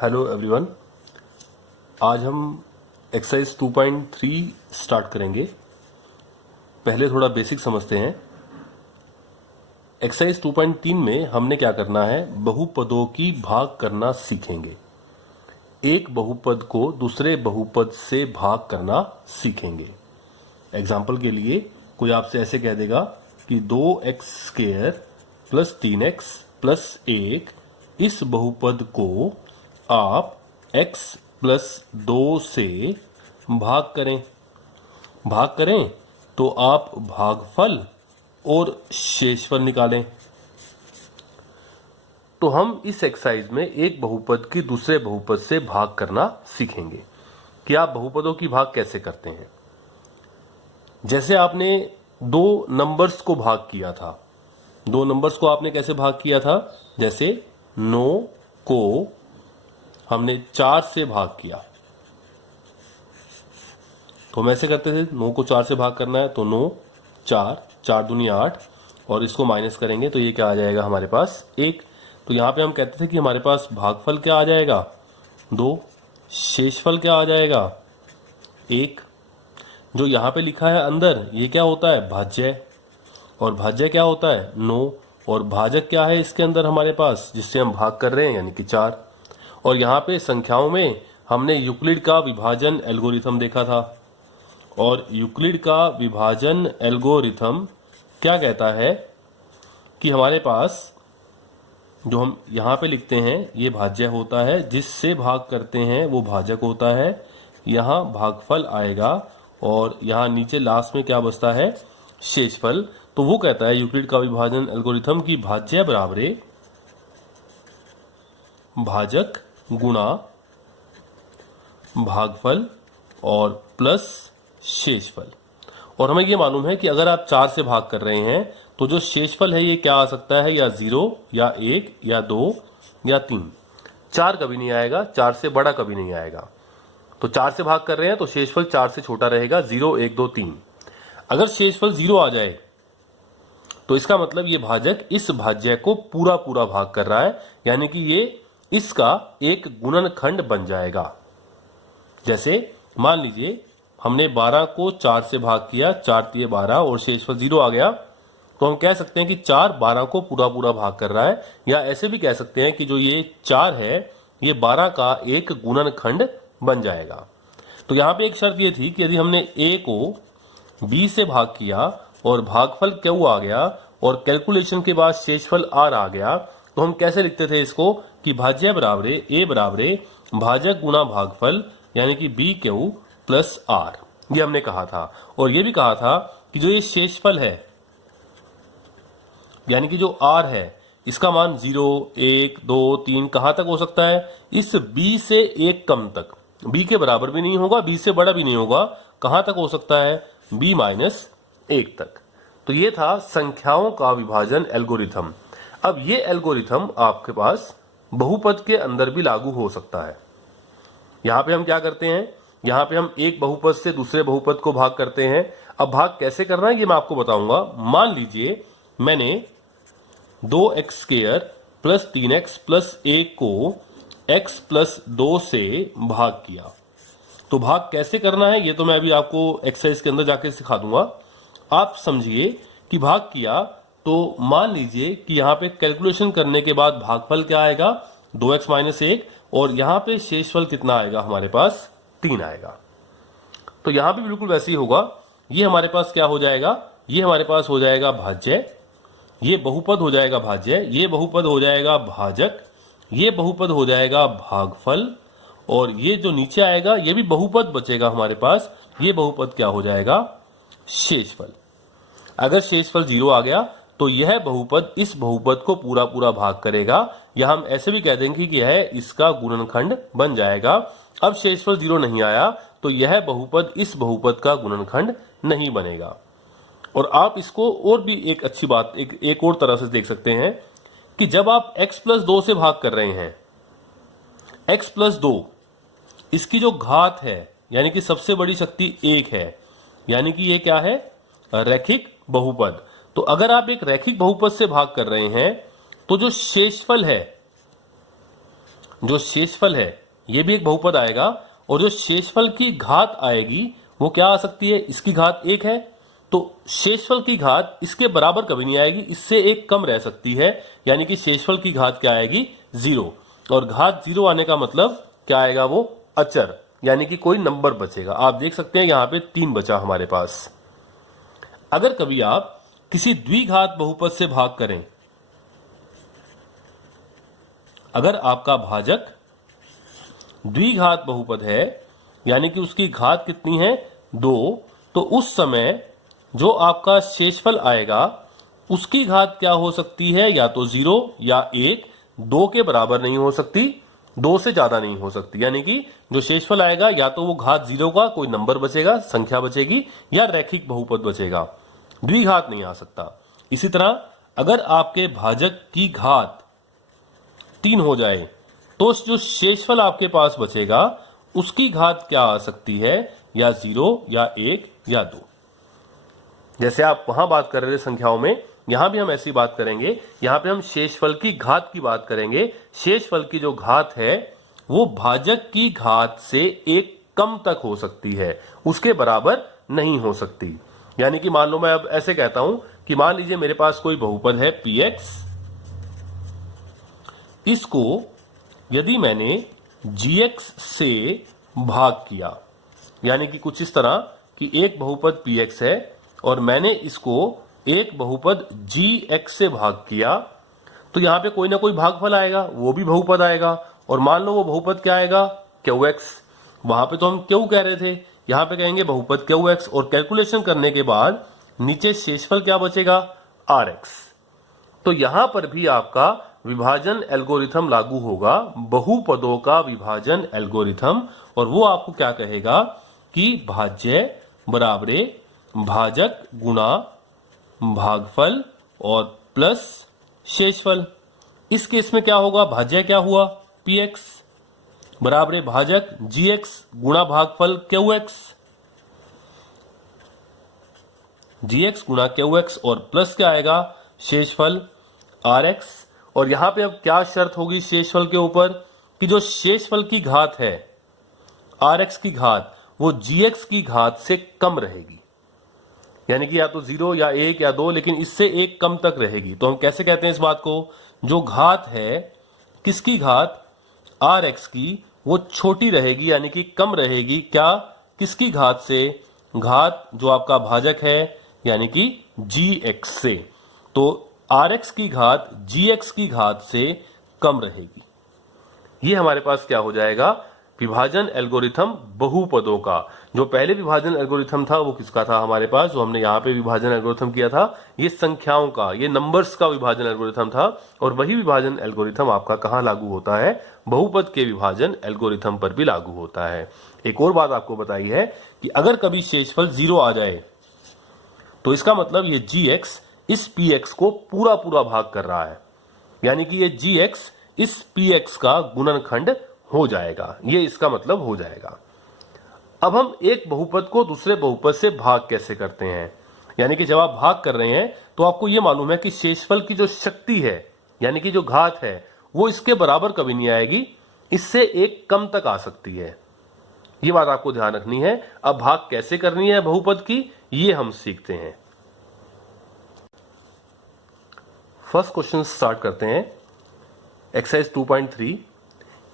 Hello everyone. आज हम exercise 2.3 start करेंगे। पहले थोड़ा बेसिक समझते हैं। एक्सरसाइज 2.3 में हमने क्या करना है, बहुपदों की भाग करना सीखेंगे। एक बहुपद को दूसरे बहुपद से भाग करना सीखेंगे। एग्जाम्पल के लिए कोई आपसे ऐसे कह देगा कि 2x² प्लस 3x प्लस 1 इस बहुपद को आप x प्लस 2 से भाग करें तो आप भागफल और शेषफल निकालें। तो हम इस एक्सरसाइज में एक बहुपद की दूसरे बहुपद से भाग करना सीखेंगे कि आप बहुपदों की भाग कैसे करते हैं। जैसे आपने दो नंबर्स को भाग किया था, दो नंबर्स को आपने कैसे भाग किया था, जैसे 9 को हमने 4 से भाग किया। तो हम ऐसे करते थे, 9 को 4 से भाग करना है तो 9 4 दूनी 8 और इसको माइनस करेंगे तो ये क्या आ जाएगा हमारे पास 1। तो यहां पे हम कहते थे कि हमारे पास भागफल क्या आ जाएगा 2, शेषफल क्या आ जाएगा 1। जो यहां पे लिखा है अंदर ये क्या होता है भाज्य, और भाज्य क्या होता है 9, और भाजक क्या है इसके अंदर हमारे पास जिससे हम भाग कर रहे हैं यानी कि 4। और यहाँ पे संख्याओं में हमने यूक्लिड का विभाजन एल्गोरिथम देखा था, और यूक्लिड का विभाजन एल्गोरिथम क्या कहता है कि हमारे पास जो हम यहाँ पे लिखते हैं ये भाज्य होता है, जिससे भाग करते हैं वो भाजक होता है। यहाँ भागफल आएगा और यहाँ नीचे लास्ट में क्या बचता है शेषफल। तो वो कहता है यूक्लिड का विभाजन एल्गोरिथम की भाज्य बराबरे भाजक गुणा भागफल और प्लस शेषफल। और हमें ये मालूम है कि अगर आप 4 से भाग कर रहे हैं तो जो शेषफल है ये क्या आ सकता है, या 0 या 1 या 2 या 3। 4 कभी नहीं आएगा, 4 से बड़ा कभी नहीं आएगा। तो 4 से भाग कर रहे हैं तो शेषफल 4 से छोटा रहेगा, 0 1 2 3। अगर शेषफल 0 आ जाए तो इसका मतलब ये भाजक इस भाज्य को पूरा पूरा भाग कर रहा है, यानी कि ये इसका एक गुणनखंड बन जाएगा। जैसे मान लीजिए हमने 12 को 4 से भाग किया, 4 तिये 12 और शेषफल 0 आ गया, तो हम कह सकते हैं कि 4 12 को पूरा पूरा भाग कर रहा है। या ऐसे भी कह सकते हैं कि जो ये 4 है ये 12 का एक गुणनखंड बन जाएगा। तो यहां पे एक शर्त ये थी कि यदि हमने a को b से भाग किया और भागफल q आ गया और कैलकुलेशन के बाद शेषफल r आ गया, तो हम कैसे लिखते थे इसको कि भाज्य बराबरे a बराबरे भाजक गुणा भागफल यानी कि BQ प्लस R, ये हमने कहा था। और ये भी कहा था कि जो ये शेषफल है यानी कि जो R है इसका मान 0 1 2 3 कहां तक हो सकता है, इस B से 1 कम तक, B के बराबर भी नहीं होगा, B से बड़ा भी नहीं होगा, कहां तक हो सकता है B माइनस 1 तक। तो ये था संख्याओं का विभाजन एल्गोरिथम। अब ये एल्गोरिथम आपके पास बहुपद के अंदर भी लागू हो सकता है। यहां पे हम क्या करते हैं, यहां पे हम एक बहुपद से दूसरे बहुपद को भाग करते हैं। अब भाग कैसे करना है ये मैं आपको बताऊंगा। मान लीजिए मैंने 2x² प्लस 3x प्लस 1 को x प्लस 2 से भाग किया। तो भाग कैसे करना है ये तो मैं अभी आपको एक्सरसाइज के अंदर जाके सिखा दूंगा। आप समझिए कि भाग किया तो मान लीजिए कि यहां पे कैलकुलेशन करने के बाद भागफल क्या आएगा 2x माइनस 1, और यहां पे शेषफल कितना आएगा हमारे पास 3 आएगा। तो यहां भी बिल्कुल वैसे ही होगा। ये हमारे पास क्या हो जाएगा, ये हमारे पास हो जाएगा भाज्य, ये बहुपद हो जाएगा भाज्य, ये बहुपद हो जाएगा भाजक, ये बहुपद हो जाएगा भागफल, और ये जो नीचे आएगा ये भी बहुपद बचेगा हमारे पास, ये बहुपद क्या हो जाएगा शेषफल। अगर शेषफल 0 आ गया तो यह बहुपद इस बहुपद को पूरा पूरा भाग करेगा, या हम ऐसे भी कह देंगे कि यह इसका गुणनखंड बन जाएगा। अब शेषफल 0 नहीं आया तो यह बहुपद इस बहुपद का गुणनखंड नहीं बनेगा। और आप इसको और भी एक अच्छी बात एक और तरह से देख सकते हैं कि जब आप x प्लस 2 से भाग कर रहे हैं, x प्लस 2 इसकी जो घात है यानी कि सबसे बड़ी शक्ति 1 है, यानी कि ये क्या है रैखिक बहुपद। तो अगर आप एक रैखिक बहुपद से भाग कर रहे हैं तो जो शेषफल है जो शेषफल है ये भी एक बहुपद आएगा, और जो शेषफल की घात आएगी वो क्या आ सकती है, इसकी घात 1 है, तो शेषफल की घात इसके बराबर कभी नहीं आएगी, इससे 1 कम रह सकती है, यानी कि शेषफल की घात क्या आएगी, 0। और घात 0 आने का मतलब क्या आएगा, वो अचर, यानी कि कोई नंबर बचेगा। आप देख सकते हैं यहां पे 3 बचा हमारे पास। अगर कभी आप किसी द्विघात बहुपद से भाग करें, अगर आपका भाजक द्विघात बहुपद है, यानी कि उसकी घात कितनी है, 2, तो उस समय जो आपका शेषफल आएगा उसकी घात क्या हो सकती है, या तो 0 या 1, 2 के बराबर नहीं हो सकती, 2 से ज्यादा नहीं हो सकती। यानी कि जो शेषफल आएगा या तो वो घात 0 का कोई नंबर बचेगा, संख्या बचेगी, या रैखिक बहुपद बचेगा, द्विघात नहीं आ सकता। इसी तरह अगर आपके भाजक की घात 3 हो जाए तो जो शेषफल आपके पास बचेगा उसकी घात क्या आ सकती है, या 0 या 1 या 2। जैसे आप वहां बात कर रहे थे संख्याओं में, यहां भी हम ऐसी बात करेंगे। यहां पे हम शेषफल की घात की बात करेंगे। शेषफल की जो घात है वो भाजक की घात से 1 कम तक हो सकती है, उसके बराबर नहीं हो सकती। यानी कि मान लो मैं अब ऐसे कहता हूं कि मान लीजिए मेरे पास कोई बहुपद है px, इसको यदि मैंने gx से भाग किया, यानी कि कुछ इस तरह कि एक बहुपद px है और मैंने इसको एक बहुपद gx से भाग किया, तो यहां पे कोई ना कोई भागफल आएगा, वो भी बहुपद आएगा। और मान लो वो बहुपद क्या आएगा, qx। वहां पे तो हम क्यू कह रहे थे, यहां पे कहेंगे बहुपद qx, और कैलकुलेशन करने के बाद नीचे शेषफल क्या बचेगा, rx। तो यहां पर भी आपका विभाजन एल्गोरिथम लागू होगा, बहुपदों का विभाजन एल्गोरिथम। और वो आपको क्या कहेगा कि भाज्य बराबरे भाजक गुणा भागफल और प्लस शेषफल। इस केस में क्या होगा, भाज्य क्या हुआ, px बराबरे भाजक gx गुणा भागफल qx, gx गुणा qx, और प्लस क्या आएगा, शेषफल rx। और यहां पे अब क्या शर्त होगी शेषफल के ऊपर, कि जो शेषफल की घात है rx की घात वो gx की घात से कम रहेगी, यानी कि या तो 0 या 1 या 2, लेकिन इससे 1 कम तक रहेगी। तो हम कैसे कहते हैं इस बात को, जो घात है किसकी घात, rx की, वो छोटी रहेगी, यानी कि कम रहेगी, क्या, किसकी घात से, घात जो आपका भाजक है यानी कि gx से। तो rx की घात gx की घात से कम रहेगी। ये हमारे पास क्या हो जाएगा, विभाजन एल्गोरिथम बहुपदों का। जो पहले विभाजन एल्गोरिथम था वो किसका था हमारे पास, जो हमने यहाँ पे विभाजन एल्गोरिथम किया था, ये संख्याओं का, ये नंबर्स का विभाजन एल्गोरिथम था। और वही विभाजन एल्गोरिथम आपका कहाँ लागू होता है, बहुपद के विभाजन एल्गोरिथम पर भी लागू होता है। एक और बात आपको बताई है कि अगर कभी शेषफल 0 आ जाए तो इसका मतलब ये gx इस px को पूरा पूरा भाग कर रहा है, यानी कि ये gx इस px का गुणनखंड हो जाएगा, ये इसका मतलब हो जाएगा। अब हम एक बहुपद को दूसरे बहुपद से भाग कैसे करते हैं, यानी कि जब आप भाग कर रहे हैं तो आपको यह मालूम है कि शेषफल की जो शक्ति है यानी कि जो घात है वो इसके बराबर कभी नहीं आएगी, इससे 1 कम तक आ सकती है। ये बात आपको ध्यान रखनी है। अब भाग कैसे करनी है बहुपद की, ये हम सीखते हैं। फर्स्ट क्वेश्चन स्टार्ट करते हैं, एक्सरसाइज 2.3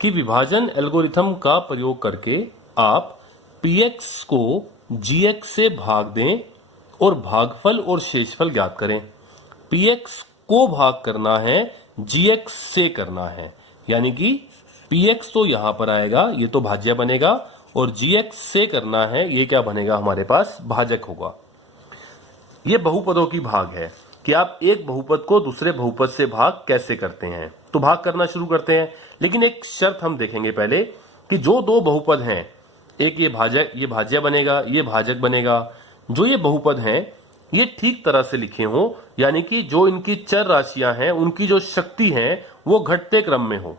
कि विभाजन एल्गोरिथम का प्रयोग करके आप px को gx से भाग दें और भागफल और शेषफल ज्ञात करें। px को भाग करना है, gx से करना है, यानी कि px तो यहां पर आएगा, ये तो भाज्य बनेगा, और gx से करना है, ये क्या बनेगा हमारे पास, भाजक होगा। ये बहुपदों की भाग है कि आप एक बहुपद को दूसरे बहुपद से भाग कैसे करते हैं। तो भाग करना शुरू करते हैं, लेकिन एक शर्त हम देखेंगे पहले कि जो दो बहुपद हैं, एक ये भाज्य बनेगा, ये भाजक बनेगा, जो ये बहुपद हैं ये ठीक तरह से लिखे हों, यानी कि जो इनकी चर राशियां हैं उनकी जो शक्ति है वो घटते क्रम में हो।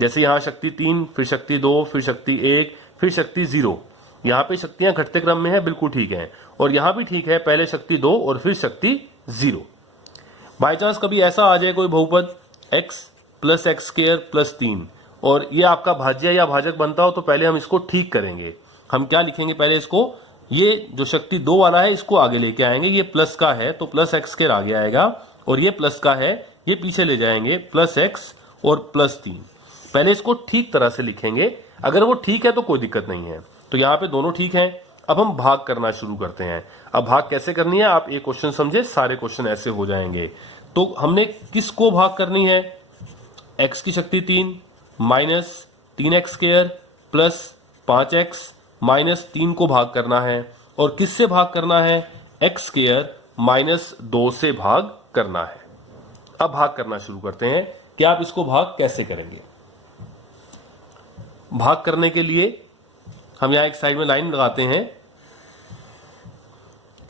जैसे यहां शक्ति 3, फिर शक्ति 2, फिर शक्ति 1, फिर शक्ति 0, यहां पे शक्तियां घटते क्रम में है, बिल्कुल ठीक है। और यहां भी ठीक है, पहले शक्ति 2 और फिर शक्ति 0। बाय चांस कभी ऐसा आ जाए कोई बहुपद x plus x square plus 3 और ये आपका भाज्य या भाजक बनता हो तो पहले हम इसको ठीक करेंगे। हम क्या लिखेंगे पहले इसको, ये जो शक्ति 2 वाला है इसको आगे लेके आएंगे, ये प्लस का है तो प्लस एक्स स्क्वायर आगे आएगा, और ये प्लस का है ये पीछे ले जाएंगे प्लस एक्स और प्लस 3। पहले इसको ठीक तरह से लिखेंगे, अगर वो ठीक है तो कोई दिक्कत नहीं है। तो यहाँ पे दोनों ठीक हैं। अब हम भाग करना शुरू करते हैं। अब भाग कैसे करनी है, आप एक क्वेश्चन समझे, सारे क्वेश्चन ऐसे हो जाएंगे। तो हमने किसको भाग करनी है, x की शक्ति 3 minus 3x square plus 5x minus 3 को भाग करना है, और किससे भाग करना है, x स्क्वायर माइनस 2 से भाग करना है। अब भाग करना शुरू करते हैं कि आप इसको भाग कैसे करेंगे। भाग करने के लिए हम यहां एक साइड में लाइन लगाते हैं,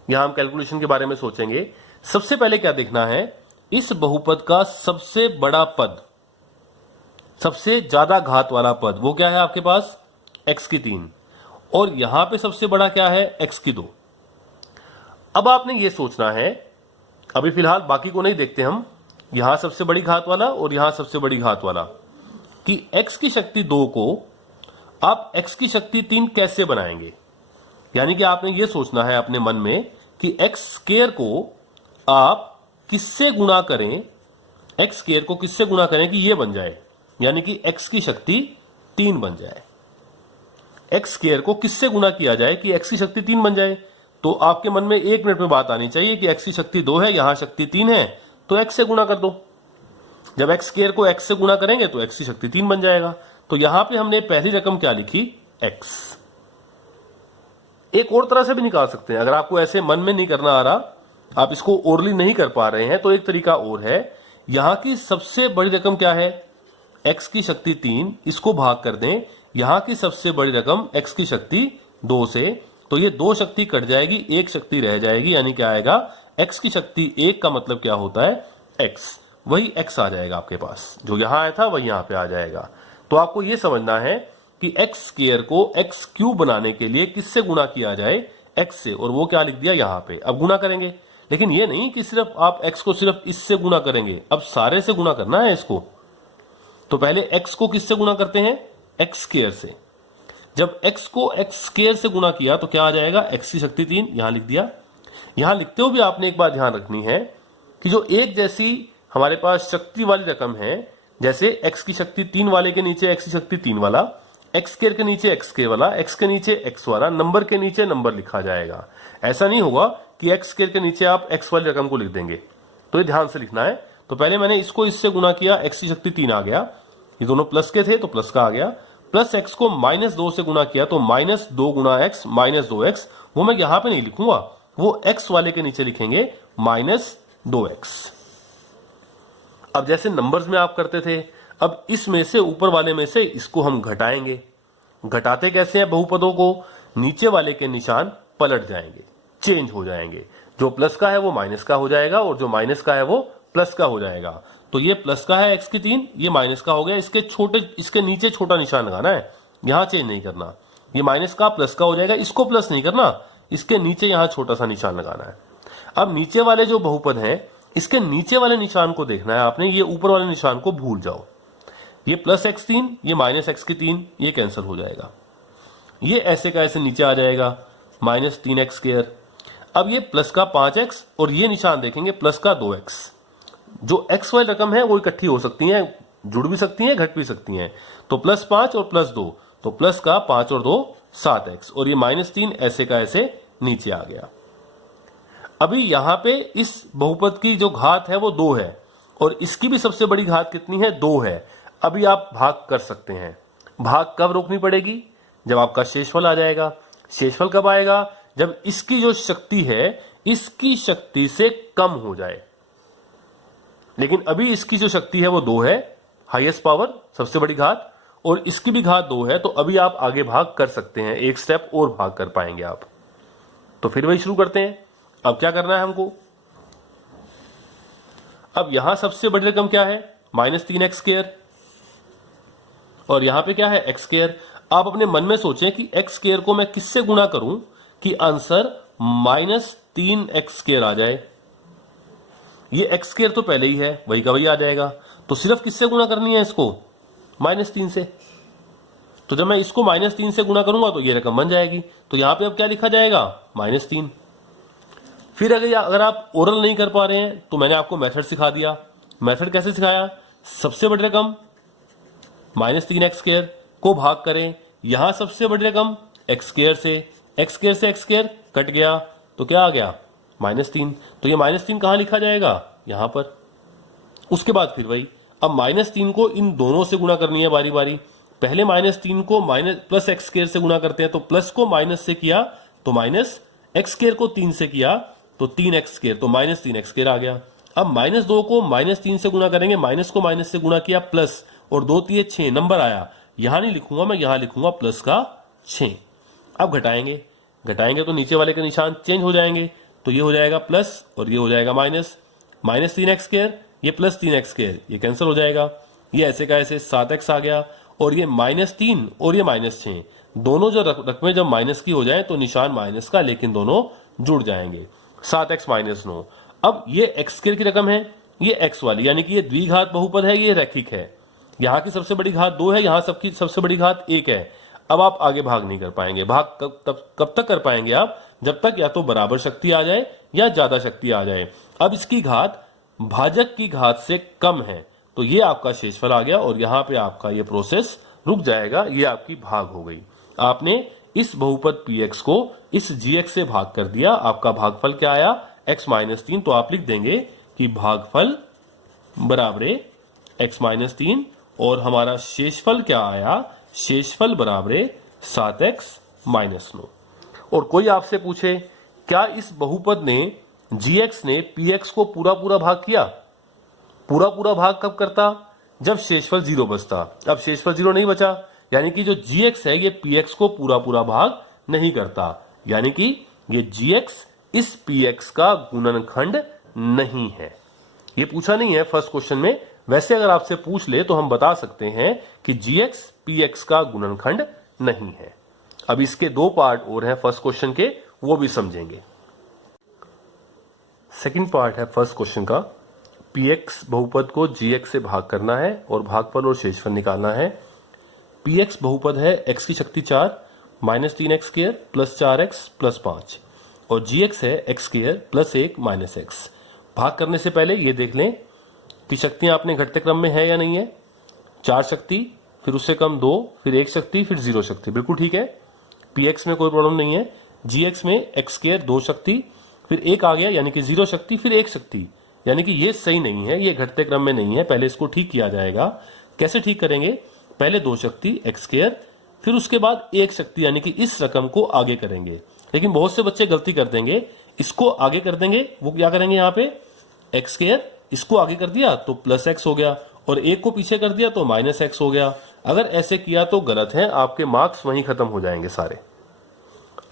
यहां हम कैलकुलेशन के बारे में सोचेंगे। सबसे पहले क्या देखना है, इस बहुपद का सबसे बड़ा पद, सबसे ज्यादा घात वाला पद वो क्या है आपके पास, x की 3, और यहां पे सबसे बड़ा क्या है, x की 2। अब आपने ये सोचना है, अभी फिलहाल बाकी को नहीं देखते हम, यहां सबसे बड़ी घात वाला और यहां सबसे बड़ी घात वाला, कि x की शक्ति 2 को आप x की शक्ति 3 कैसे बनाएंगे। यानी कि आपने ये सोचना है अपने मन में कि x स्क्वायर को आप किससे गुणा करें, x स्क्वायर को किससे गुणा करें कि ये बन जाए, यानी कि x की शक्ति 3 बन जाए। x स्क्वायर को किससे गुणा किया जाए कि x की शक्ति 3 बन जाए। तो आपके मन में 1 मिनट में बात आनी चाहिए कि x की शक्ति 2 है, यहां शक्ति 3 है, तो x से गुणा कर दो। जब x स्क्वायर को x से गुणा करेंगे तो x की शक्ति 3 बन जाएगा। तो यहां पे हमने पहली रकम क्या लिखी, x। एक और तरह से भी निकाल सकते हैं, अगर आपको ऐसे मन में नहीं करना आ रहा, आप इसको ओरली नहीं कर पा रहे हैं, तो एक तरीका और है, यहां की सबसे बड़ी रकम क्या है, x की शक्ति 3, इसको भाग कर दें यहां की सबसे बड़ी रकम x की शक्ति 2 से, तो ये 2 शक्ति कट जाएगी, 1 शक्ति रह जाएगी, यानी क्या आएगा, x की शक्ति 1 का मतलब क्या होता है, x। वही x आ जाएगा आपके पास, जो यहां आया था वही यहां पे आ जाएगा। तो आपको यह समझना है कि x स्क्वायर को x क्यूब बनाने के लिए किससे गुणा किया जाए, x से, और वो क्या लिख दिया यहां पे। अब गुणा करेंगे, लेकिन ये नहीं कि सिर्फ आप x को सिर्फ इससे गुणा करेंगे, अब सारे से गुणा करना है इसको। तो पहले x को किससे गुणा करते हैं, x स्क्वायर से। जब x को x स्क्वायर से गुणा किया तो क्या आ जाएगा, x की शक्ति 3, यहां लिख दिया। यहां लिखते हुए भी आपने एक बात ध्यान रखनी है कि जो एक जैसी हमारे पास शक्ति वाली रकम है, जैसे x की शक्ति 3 वाले के नीचे x की शक्ति 3 वाला, x स्क्वायर के नीचे x स्क्वायर वाला, x के नीचे x वाला, नंबर के नीचे नंबर लिखा जाएगा। ऐसा नहीं होगा कि x स्क्वायर के नीचे आप x वाली रकम को लिख देंगे, तो ये ध्यान से लिखना है। तो पहले मैंने इसको इससे गुणा किया, x की शक्ति 3 आ गया, ये दोनों प्लस के थे तो प्लस का आ गया, प्लस x को -2 से गुणा किया तो -2 गुणा x माइनस 2x, वो मैं यहां पे नहीं लिखूंगा, वो x वाले के नीचे लिखेंगे -2x। अब जैसे नंबर्स में आप करते थे, अब इसमें से ऊपर वाले में से इसको हम घटाएंगे। घटाते कैसे हैं बहुपदों को, नीचे वाले के निशान पलट जाएंगे, चेंज हो जाएंगे, जो प्लस का है वो माइनस का हो जाएगा और जो माइनस का है वो प्लस का हो जाएगा। तो ये प्लस का है x की 3, ये माइनस का हो गया, इसके नीचे छोटा निशान लगाना है, यहां चेंज नहीं करना। ये माइनस का प्लस का हो जाएगा, इसको प्लस नहीं करना, इसके नीचे यहां छोटा सा निशान लगाना है। अब नीचे वाले जो बहुपद हैं, इसके नीचे वाले निशान को देखना है आपने, ये ऊपर वाले निशान को भूल जाओ। ये प्लस x3, ये माइनस x की 3, ये कैंसिल हो जाएगा, ये ऐसे का ऐसे नीचे आ जाएगा, -3x स्क्वायर। अब ये प्लस का 5x और ये निशान देखेंगे प्लस का 2x। जो x वाली रकम है वो इकट्ठी हो सकती है, जुड़ भी सकती हैं, घट भी सकती हैं। तो +5 और +2, तो प्लस का 5 और 2 7x, और ये -3 ऐसे का ऐसे नीचे आ गया। अभी यहां पे इस बहुपद की जो घात है वो 2 है, और इसकी भी सबसे बड़ी घात कितनी है, 2 है। अभी आप भाग कर सकते हैं। भाग कब रोकनी पड़ेगी, जब आपका शेषफल आ जाएगा। शेषफल कब आएगा, जब इसकी जो शक्ति है इसकी शक्ति से कम हो जाए। लेकिन अभी इसकी जो शक्ति है वो 2 है, हाईएस्ट पावर, सबसे बड़ी घात, और इसकी भी घात 2 है। तो अभी आप आगे भाग कर सकते हैं, एक स्टेप और भाग कर पाएंगे आप। तो फिर वही शुरू करते हैं। अब क्या करना है हमको, अब यहां सबसे बड़ी रकम क्या है, -3x स्क्वायर, और यहां पे क्या है, x स्क्वायर। आप अपने मन में सोचें कि x स्क्वायर को मैं किससे गुणा करूं कि आंसर -3x स्क्वायर आ जाए। ये x स्क्वायर तो पहले ही है, वही का वही आ जाएगा, तो सिर्फ किससे गुणा करनी है इसको, -3 से। तो जब मैं इसको -3 से गुणा करूंगा तो ये रकम बन जाएगी। तो यहां पे अब क्या लिखा जाएगा, -3। फिर अगर आप ओरल नहीं कर पा रहे हैं तो मैंने आपको मेथड सिखा दिया। मेथड कैसे सिखाया, सबसे बड़ी रकम -3x² को भाग करें, यहां सबसे बड़ी रकम x² से, x² से x² कट गया तो क्या आ गया, -3। तो ये -3 कहां लिखा जाएगा, यहां पर। उसके बाद फिर वही, अब -3 को इन दोनों से गुणा करनी है बारी बारी। पहले -3 को प्लस x² से गुणा करते हैं, तो प्लस को माइनस से किया तो माइनस, x² को 3 से किया तो 3x², तो -3x² आ गया। अब -2 को -3 से गुणा करेंगे, माइनस को माइनस से गुणा किया प्लस, और 2 3 6 नंबर आया। यहां नहीं लिखूंगा मैं, यहां लिखूंगा प्लस का 6। अब घटाएंगे तो नीचे वाले के निशान चेंज हो जाएंगे, तो ये हो जाएगा प्लस और ये हो जाएगा माइनस, -3x², ये प्लस 3x², ये कैंसिल हो जाएगा। ये ऐसे का ऐसे 7x आ गया, और ये -3 और ये -6, दोनों जो रकमें जब माइनस की हो जाए तो निशान माइनस का, लेकिन दोनों जुड़ जाएंगे। 7x - 9। अब ये x² की रकम है, ये x वाली, यानी कि ये द्विघात बहुपद है, ये रैखिक है। यहां की सबसे बड़ी घात 2 है, यहां सबकी सबसे बड़ी घात 1 है। अब आप आगे भाग नहीं कर पाएंगे। भाग कब तक कर पाएंगे आप, जब तक या तो बराबर शक्ति आ जाए या ज्यादा शक्ति आ जाए। अब इसकी घात भाजक की घात से कम है, तो ये आपका शेषफल आ गया, और यहां पे आपका ये प्रोसेस रुक जाएगा। ये आपकी भाग हो गई। आपने इस बहुपद px को इस gx से भाग कर दिया। आपका भागफल क्या आया, x - 3। तो आप लिख देंगे कि भागफल बराबरे x - 3, और हमारा शेषफल क्या आया, शेषफल बराबरे 7x - 9। और कोई आपसे पूछे क्या इस बहुपद ने gx ने px को पूरा पूरा भाग किया, पूरा भाग कब करता, जब शेषफल 0 बचता। अब शेषफल 0 नहीं बचा, यानी कि जो gx है ये px को पूरा भाग नहीं करता, यानी कि ये gx इस px का गुणनखंड नहीं है। ये पूछा नहीं है फर्स्ट क्वेश्चन में। वैसे अगर आपसे पूछ ले तो हम बता सकते हैं कि gx px का गुणनखंड नहीं है। अब इसके 2 पार्ट और हैं फर्स्ट क्वेश्चन के, वो भी समझेंगे। सेकंड पार्ट है फर्स्ट क्वेश्चन का, px बहुपद को gx से भाग करना है और भागफल और शेषफल निकालना है। px बहुपद है x की शक्ति 4 -3x² + 4x + 5, और gx है x² + 1 - x। भाग करने से पहले ये देख लें कि शक्तियां आपने घटते क्रम में है या नहीं है। 4 शक्ति, फिर उससे कम 2, फिर 1 शक्ति, फिर 0 शक्ति, बिल्कुल ठीक है। px में कोई प्रॉब्लम नहीं है। gx में x² 2 शक्ति, फिर 1 आ गया, यानी कि 0 शक्ति, फिर 1 शक्ति, यानी कि ये सही नहीं है, ये घटते क्रम में नहीं है। पहले इसको ठीक किया जाएगा। कैसे ठीक करेंगे, पहले 2 शक्ति x², फिर उसके बाद 1 शक्ति, यानी कि इस रकम को आगे करेंगे। लेकिन बहुत से बच्चे गलती कर देंगे, इसको आगे कर देंगे। वो क्या करेंगे, यहाँ पे x² इसको आगे कर दिया तो +x हो गया, और 1 को पीछे कर दिया तो -x हो गया। अगर ऐसे किया तो गलत है, आपके मार्क्स वहीं खत्म हो जाएंगे सारे।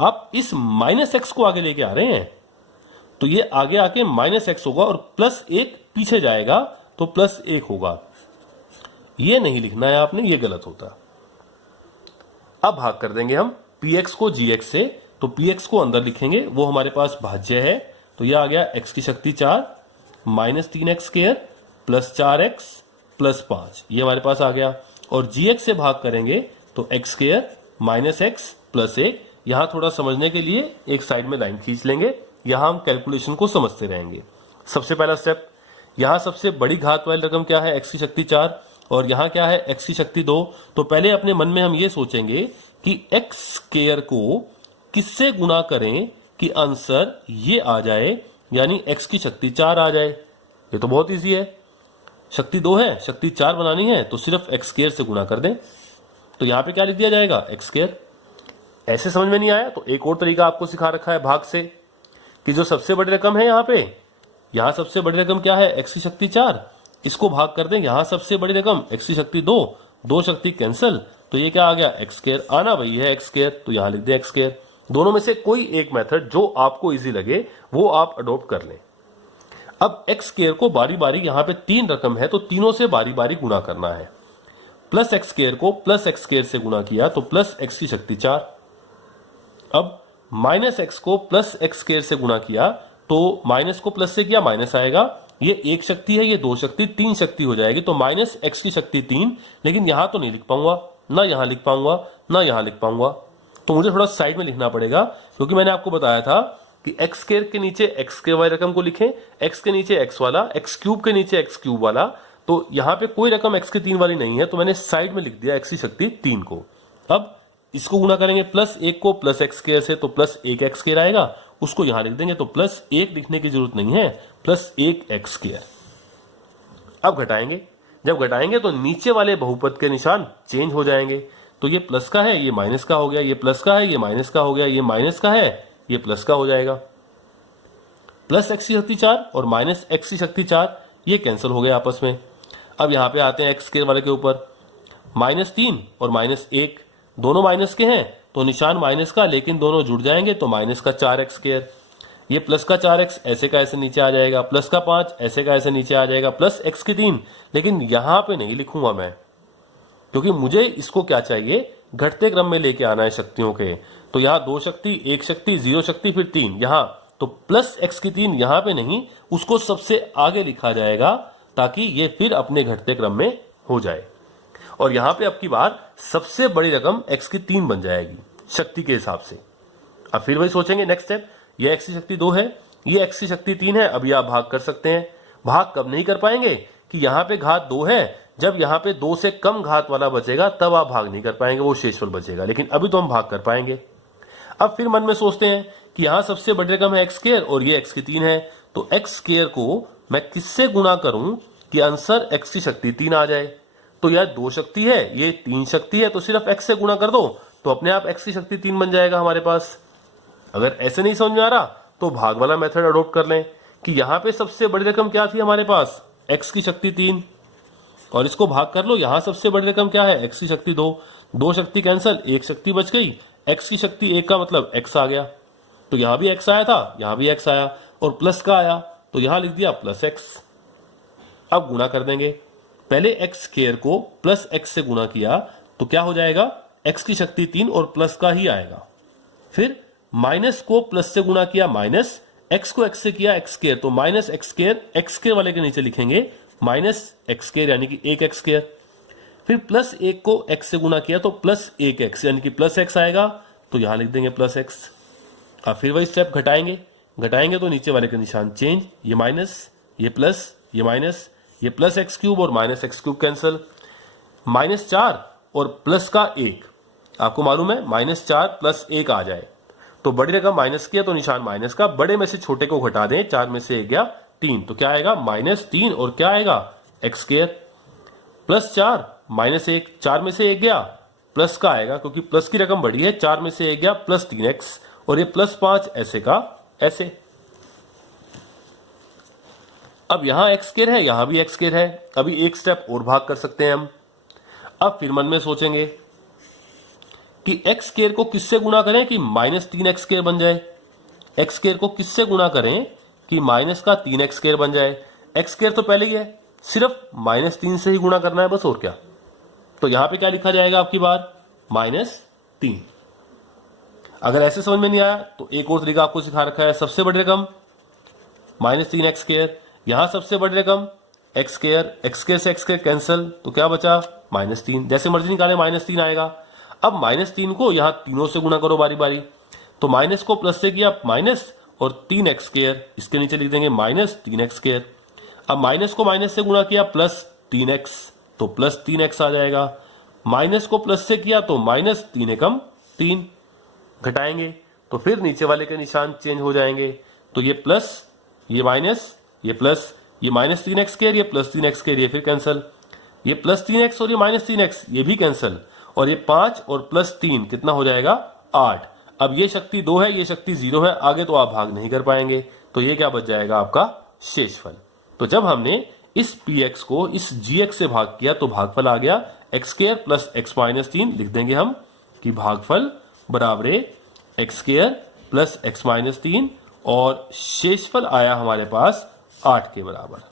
आप इस -x को आगे लेके आ रहे हैं, तो ये आगे आके -x होगा, और +1 पीछे जाएगा तो +1 होगा। ये नहीं लिखना है आपने, ये गलत होता। अब भाग कर देंगे हम px को gx से, तो px को अंदर लिखेंगे, वो हमारे पास भाज्य है। तो ये आ गया x की शक्ति 4 -3x² + 4x + 5, ये हमारे पास आ गया। और gx से भाग करेंगे तो x² - x + 1। यहां थोड़ा समझने के लिए एक साइड में लाइन खींच लेंगे, यहां हम कैलकुलेशन को समझते रहेंगे। सबसे पहला स्टेप, यहां सबसे बड़ी घात वाली रकम क्या है, x की शक्ति 4, और यहां क्या है, x की शक्ति 2। तो पहले अपने मन में हम ये सोचेंगे कि x² को किससे गुणा करें कि आंसर ये आ जाए, यानी x की शक्ति 4 आ जाए। ये तो बहुत इजी है। शक्ति 2 है, शक्ति 4 बनानी है तो सिर्फ x² से गुणा कर दें। तो यहां पे क्या लिख दिया जाएगा, x²। ऐसे समझ में नहीं आया तो एक और तरीका आपको सिखा रखा है भाग से, कि जो सबसे बड़ी रकम है यहां सबसे बड़ी रकम क्या है, x की शक्ति 4, इसको भाग कर दें। यहां सबसे बड़ी रकम x की शक्ति 2, 2 शक्ति कैंसिल, तो ये क्या आ गया, x²। आना वही है x², तो यहां लिख दें x²। दोनों में से कोई एक मेथड जो आपको इजी लगे वो आप अडॉप्ट कर लें। अब x² को बारी बारी, यहां पे 3 रकम है तो तीनों से बारी बारी गुणा करना है। +x² को +x² से गुणा किया तो +x की शक्ति 4। अब -x को +x² से गुणा किया तो माइनस को प्लस से किया माइनस आएगा, ये एक शक्ति है, ये दो शक्ति, तीन शक्ति हो जाएगी, तो माइनस एक्स की शक्ति 3, लेकिन यहां तो नहीं लिख पाऊंगा, ना यहां लिख पाऊंगा, ना यहां लिख पाऊंगा, तो मुझे थोड़ा साइड में लिखना पड़ेगा, क्योंकि मैंने आपको बताया था कि एक्स स्क्वायर के नीचे एक्स स्क्वायर वाली रकम को लिखें, एक्स के नीचे एक्स वाला, एक्स क्यूब के नीचे एक्स क्यूब वाला, तो यहां पे कोई रकम एक्स के 3 वाली नहीं है, तो मैंने साइड में लिख दिया एक्स की शक्ति 3 को। अब इसको गुणा करेंगे प्लस 1 को प्लस एक्स स्क्वायर से, तो प्लस 1 एक्स स्क्वायर आएगा, उसको यहां लिख देंगे, तो प्लस 1 लिखने की जरूरत नहीं है, प्लस 1 एक्स स्क्वायर। अब घटाएंगे, जब घटाएंगे तो नीचे वाले बहुपद के निशान चेंज हो जाएंगे, तो ये प्लस का है, ये माइनस का हो गया, ये प्लस का है, ये माइनस का हो गया, ये माइनस का है, ये प्लस का हो जाएगा। प्लस एक्स की शक्ति 4 और माइनस एक्स की शक्ति 4 ये कैंसिल हो गए आपस में। अब यहां पे आते हैं एक्स स्क्वायर वाले के ऊपर, -3 और -1 दोनों माइनस के हैं, तो निशान माइनस का, लेकिन दोनों जुड़ जाएंगे तो माइनस का 4 एक्स स्क्वायर, ये प्लस का 4 एक्स ऐसे का ऐसे नीचे आ जाएगा, प्लस का 5 ऐसे का ऐसे नीचे आ जाएगा, प्लस एक्स की 3, लेकिन यहां पे नहीं लिखूंगा मैं, क्योंकि मुझे इसको क्या चाहिए, घटते क्रम में लेके आना है शक्तियों के। तो यहां 2 शक्ति, 1 शक्ति, 0 शक्ति, फिर 3 यहां, तो प्लस एक्स की 3 यहां पे नहीं, उसको सबसे आगे लिखा जाएगा, ताकि ये फिर अपने घटते क्रम में हो जाए। और यहां पे अब की बार सबसे बड़ी रकम एक्स की 3 बन जाएगी शक्ति के हिसाब से। अब फिर वही सोचेंगे नेक्स्ट स्टेप, ये एक्स की शक्ति 2 है, ये एक्स की शक्ति 3 है, अभी आप भाग कर सकते हैं। भाग कब नहीं कर पाएंगे कि यहां पे घात 2 है, जब यहां पे 2 से कम घात वाला बचेगा तब आप भाग नहीं कर पाएंगे, वो शेषफल बचेगा, लेकिन अभी तो हम भाग कर पाएंगे। अब फिर मन में सोचते हैं कि यहां सबसे बड़ी रकम है एक्स स्क्वायर और ये एक्स की 3 है, तो एक्स स्क्वायर को मैं किससे गुणा करूं कि आंसर एक्स की शक्ति 3 आ जाए। तो यह 2 शक्ति है, ये 3 शक्ति है, तो सिर्फ एक्स से गुणा कर दो तो अपने आप एक्स की शक्ति 3 बन जाएगा हमारे पास। अगर ऐसे नहीं समझ में आ रहा तो भाग वाला मेथड अडॉप्ट कर लें कि यहां पे सबसे बड़ी रकम क्या थी हमारे पास, एक्स की शक्ति 3, और इसको भाग कर लो, यहां सबसे बड़ी रकम क्या है, एक्स की शक्ति 2, 2 शक्ति कैंसिल, 1 शक्ति बच गई, एक्स की शक्ति 1 का मतलब एक्स आ गया, तो यहां भी एक्स आया था, यहां भी एक्स आया, और प्लस का आया तो यहां लिख दिया प्लस एक्स। अब गुणा कर देंगे, पहले एक्स स्क्वायर को प्लस एक्स से गुणा किया तो क्या हो जाएगा, एक्स की शक्ति 3 और प्लस का ही आएगा। फिर माइनस को प्लस से गुणा किया, माइनस एक्स को एक्स से किया एक्स स्क्वायर, तो minus x square, x square वाले के नीचे लिखेंगे माइनस एक्स स्क्वायर यानी कि 1 एक्स स्क्वायर। फिर प्लस 1 को एक्स से गुणा किया तो प्लस 1 एक्स यानी कि प्लस एक्स आएगा, तो यहां लिख देंगे प्लस एक्स। अब फिर वही स्टेप घटाएंगे, घटाएंगे तो नीचे वाले के निशान चेंज, ये माइनस, ये प्लस, ये माइनस, ये प्लस एक्स क्यूब और माइनस एक्स क्यूब कैंसिल, -4 और प्लस का 1, आपको मालूम है -4 प्लस 1 आ जाए तो बड़ी रकम माइनस किया तो निशान माइनस का, बड़े में से छोटे को घटा दें, 4 में से 1 गया 3, तो क्या आएगा -3 और क्या आएगा एक्स स्क्वायर, +4 -1, 4 में से 1 गया, प्लस का आएगा क्योंकि प्लस की रकम बड़ी है, 4 में से 1 गया +3x, और ये +5 ऐसे का ऐसे। अब यहां एक्स स्क्वायर है, यहां भी एक्स स्क्वायर है, अभी एक स्टेप और भाग कर सकते हैं हम। अब फिर मन में सोचेंगे कि एक्स स्क्वायर को किससे गुणा करें कि -3x स्क्वायर बन जाए, एक्स स्क्वायर को किससे गुणा करें कि माइनस का 3x स्क्वायर बन जाए। एक्स स्क्वायर तो पहले ही है, सिर्फ -3 से ही गुणा करना है बस, और क्या। तो यहां पे क्या लिखा जाएगा आपकी बार, -3। अगर ऐसे समझ में नहीं आया तो एक और तरीका आपको सिखा रखा है, सबसे बड़ी रकम -3x स्क्वायर, यहां सबसे बड़ी रकम एक्स स्क्वायर, एक्स स्क्वायर से एक्स स्क्वायर कैंसिल, तो क्या बचा -3, जैसे मर्जी निकाले -3 आएगा। अब -3 को यहां तीनों से गुणा करो बारी बारी, तो माइनस को प्लस से किया माइनस और 3x स्क्वायर, इसके नीचे लिख देंगे -3x स्क्वायर। अब माइनस को माइनस से गुणा किया +3x, तो +3x आ जाएगा। माइनस को प्लस से किया तो -3 एकम 3, घटाएंगे तो फिर नीचे वाले के निशान चेंज हो जाएंगे, तो ये प्लस, ये माइनस, ये प्लस, ये -3x स्क्वायर, ये +3x स्क्वायर, ये फिर कैंसिल, ये +3x और ये -3x ये भी कैंसिल, और ये 5 और +3 कितना हो जाएगा 8। अब ये शक्ति 2 है, ये शक्ति 0 है, आगे तो आप भाग नहीं कर पाएंगे, तो ये क्या बच जाएगा आपका शेषफल। तो जब हमने इस px को इस gx से भाग किया तो भागफल आ गया x square plus x minus 3, लिख देंगे हम कि भागफल बराबर x square plus x minus 3, और शेषफल आया हमारे पास 8 के बराबर।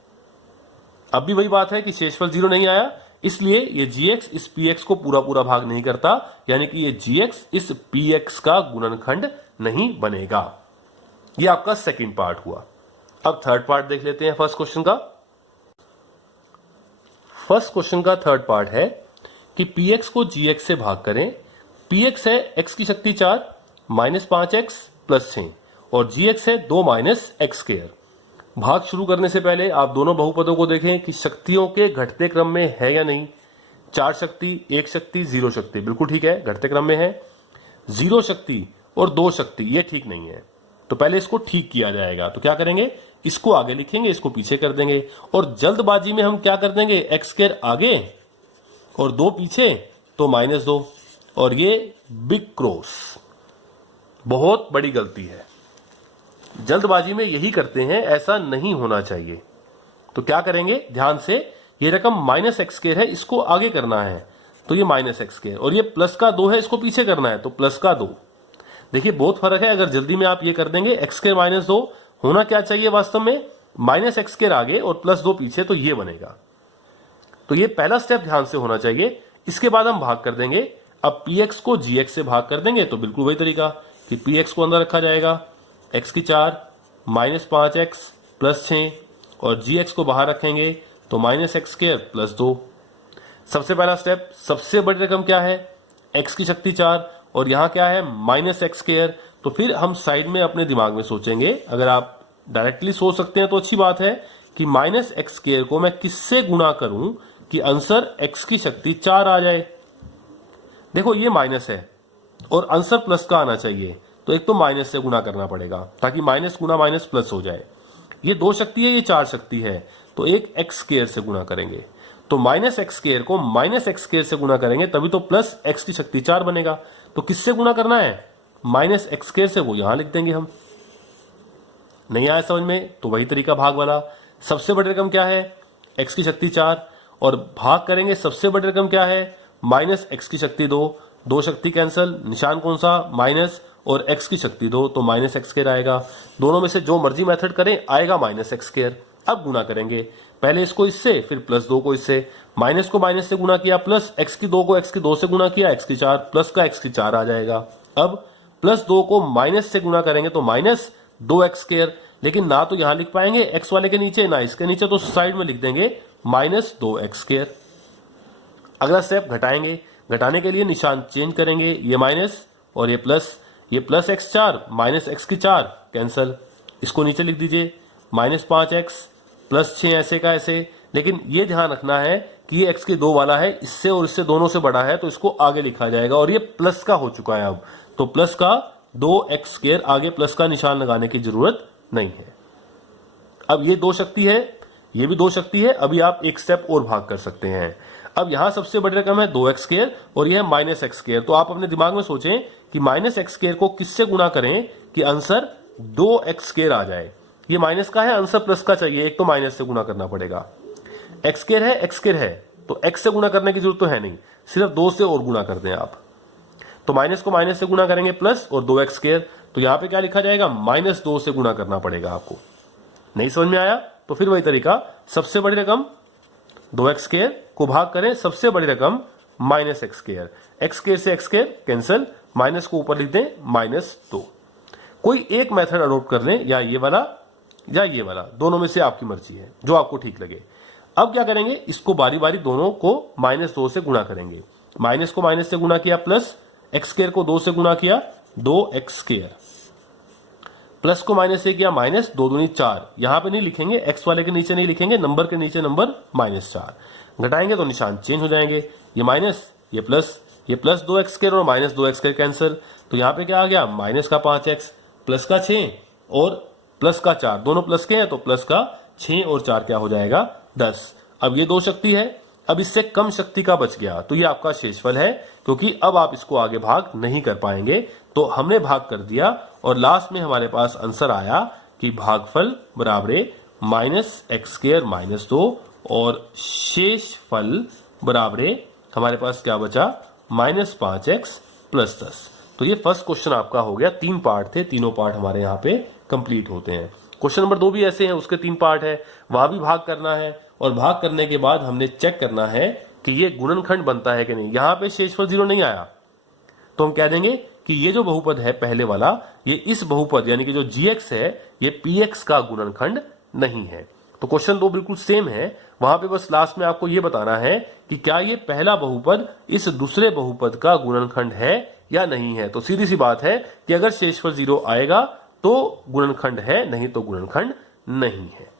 अब भी वही बात है कि शेषफल 0 नहीं आया, इसलिए ये gx इस px को पूरा पूरा भाग नहीं करता, यानी कि ये gx इस px का गुणनखंड नहीं बनेगा। ये आपका सेकंड पार्ट हुआ। अब थर्ड पार्ट देख लेते हैं फर्स्ट क्वेश्चन का। फर्स्ट क्वेश्चन का थर्ड पार्ट है कि px को gx से भाग करें। px है x की शक्ति 4 माइनस 5x प्लस 6 और gx है 2 माइनस एक्स स्क्वायर। भाग शुरू करने से पहले आप दोनों बहुपदों को देखें कि शक्तियों के घटते क्रम में है या नहीं। 4 शक्ति, 1 शक्ति, 0 शक्ति, बिल्कुल ठीक है, घटते क्रम में है। 0 शक्ति और 2 शक्ति ये ठीक नहीं है, तो पहले इसको ठीक किया जाएगा। तो क्या करेंगे, इसको आगे लिखेंगे, इसको पीछे कर देंगे और जल्दबाजी में हम क्या कर देंगे, एक्स स्क्वायर आगे और 2 पीछे, तो -2 और ये बिग क्रॉस। बहुत बड़ी गलती है, जल्दबाजी में यही करते हैं, ऐसा नहीं होना चाहिए। तो क्या करेंगे, ध्यान से, ये रकम माइनस एक्स स्क्वायर है, इसको आगे करना है तो ये माइनस एक्स स्क्वायर, और ये प्लस का 2 है, इसको पीछे करना है तो प्लस का 2। देखिए बहुत फर्क है, अगर जल्दी में आप ये कर देंगे एक्स स्क्वायर माइनस 2, होना क्या चाहिए वास्तव में, माइनस एक्स स्क्वायर आगे और प्लस 2 पीछे, तो ये बनेगा। तो ये पहला स्टेप ध्यान से होना चाहिए। इसके बाद हम भाग कर देंगे। अब px को gx से भाग कर देंगे तो बिल्कुल वही तरीका कि px को अंदर रखा जाएगा, x की 4 माइनस 5x प्लस 6 और gx को बाहर रखेंगे तो माइनस एक्स स्क्वायर प्लस 2। सबसे पहला स्टेप, सबसे बड़ी रकम क्या है, x की शक्ति 4 और यहां क्या है, माइनस एक्स स्क्वायर। तो फिर हम साइड में अपने दिमाग में सोचेंगे, अगर आप डायरेक्टली सोच सकते हैं तो अच्छी बात है, कि माइनस एक्स स्क्वायर को मैं किससे गुणा करूं कि आंसर x की शक्ति 4 आ जाए। देखो ये माइनस है और आंसर प्लस का आना चाहिए, तो एक तो माइनस से गुणा करना पड़ेगा ताकि माइनस गुणा माइनस प्लस हो जाए। ये 2 शक्ति है, ये 4 शक्ति है, तो एक एक्स स्क्वायर से गुणा करेंगे। तो माइनस एक्स स्क्वायर को माइनस एक्स स्क्वायर से गुणा करेंगे तभी तो प्लस एक्स की शक्ति 4 बनेगा। तो किससे गुणा करना है, माइनस एक्स स्क्वायर से, वो यहां लिख देंगे हम। नहीं आया समझ में, तो वही तरीका भाग वाला। सबसे बड़ी रकम क्या है, x की शक्ति 4 और भाग करेंगे, सबसे बड़ी रकम क्या है, माइनस एक्स की शक्ति 2, 2 शक्ति कैंसल, निशान कौन सा, माइनस, और x की शक्ति 2, तो माइनस एक्स स्क्वायर आएगा। दोनों में से जो मर्जी मेथड करें आएगा माइनस एक्स स्क्वायर। अब गुणा करेंगे, पहले इसको इससे, फिर प्लस 2 को इससे, माइनस को माइनस से गुणा किया, प्लस x की 2 को x की 2 से गुणा किया, x की 4 प्लस का x की 4 आ जाएगा। अब प्लस 2 को माइनस से गुणा करेंगे तो माइनस 2x स्क्वायर, लेकिन ना तो यहां लिख पाएंगे x वाले के नीचे ना इसके नीचे, तो साइड में लिख देंगे माइनस 2x स्क्वायर। अगला स्टेप घटाएंगे, घटाने के लिए निशान चेंज करेंगे, ये माइनस और ये प्लस एक्स 4 माइनस एक्स की 4 कैंसल, इसको नीचे लिख दीजिए, माइनस 5x प्लस 6 ऐसे का ऐसे। लेकिन ये ध्यान रखना है कि ये x की 2 वाला है, इससे और इससे दोनों से बड़ा है, तो इसको आगे लिखा जाएगा, और ये प्लस का हो चुका है अब, तो प्लस का 2x स्क्वायर, आगे प्लस का निशान लगाने की जरूरत नहीं है। अब ये 2 शक्ति है, ये भी 2 शक्ति है, अभी आप एक स्टेप और भाग कर सकते हैं। अब यहां सबसे बड़ी रकम है 2x स्क्वायर और यह है माइनस एक्स स्क्वायर, तो आप अपने दिमाग में सोचें कि माइनस एक्स स्क्वायर को किससे गुणा करें कि आंसर 2x स्क्वायर आ जाए। ये माइनस का है, आंसर प्लस का चाहिए, एक तो माइनस से गुणा करना पड़ेगा। एक्स स्क्वायर है, एक्स स्क्वायर है, तो एक्स से गुणा करने की जरूरत तो है नहीं, सिर्फ 2 से और गुणा कर दें आप। तो माइनस को माइनस से गुणा करेंगे प्लस और 2x स्क्वायर, तो यहां पे क्या लिखा जाएगा, माइनस 2 से गुणा करना पड़ेगा आपको। नहीं समझ में आया, तो फिर वही तरीका, सबसे बड़ी रकम 2x स्क्वायर को भाग करें सबसे बड़ी रकम minus x square, x square से एक्स स्क्वायर कैंसिल, माइनस को ऊपर लिख दें -2। कोई एक मेथड अडॉप्ट कर लें, या ये वाला या ये वाला, दोनों में से आपकी मर्जी है, जो आपको ठीक लगे। अब क्या करेंगे, इसको बारी बारी दोनों को -2 से गुणा करेंगे। माइनस को माइनस से गुणा किया, प्लस एक्स स्क्वायर को 2 से गुणा किया, 2x स्क्वायर, प्लस को माइनस से किया, माइनस 2 दूनी 4, यहां पे नहीं लिखेंगे, एक्स वाले के नीचे नहीं लिखेंगे, नंबर के नीचे नंबर -4। घटाएंगे तो निशान चेंज हो जाएंगे, ये माइनस, ये प्लस 2x स्क्वायर और माइनस 2x स्क्वायर कैंसिल, तो यहां पे क्या आ गया, माइनस का 5x प्लस का 6 और प्लस का 4, दोनों प्लस के हैं, तो प्लस का 6 और 4 क्या हो जाएगा, 10। अब ये 2 शक्ति है, अब इससे कम शक्ति का बच गया, तो ये आपका शेषफल है, क्योंकि अब आप इसको आगे भाग नहीं कर पाएंगे। तो हमने भाग कर दिया और लास्ट में हमारे पास आंसर आया कि भागफल बराबर माइनस एक्स स्क्वायर -2 और शेषफल बराबर हमारे पास क्या बचा, -5x + 10। तो ये फर्स्ट क्वेश्चन आपका हो गया। 3 पार्ट थे, तीनों पार्ट हमारे यहाँ पे कंप्लीट होते हैं। क्वेश्चन नंबर 2 भी ऐसे हैं, उसके 3 पार्ट है, वहां भी भाग करना है, और भाग करने के बाद हमने चेक करना है कि ये गुणनखंड बनता है कि नहीं। यहां पे शेषफल 0 नहीं आया तो हम कह देंगे कि ये जो बहुपद है पहले वाला, ये इस बहुपद यानी कि जो gx है ये px का गुणनखंड नहीं है। तो क्वेश्चन 2 बिल्कुल सेम है, वहां पे बस लास्ट में आपको ये बताना है कि क्या ये पहला बहुपद इस दूसरे बहुपद का गुणनखंड है या नहीं है। तो सीधी सी बात है कि अगर शेषफल 0 आएगा तो गुणनखंड है, नहीं तो गुणनखंड नहीं है।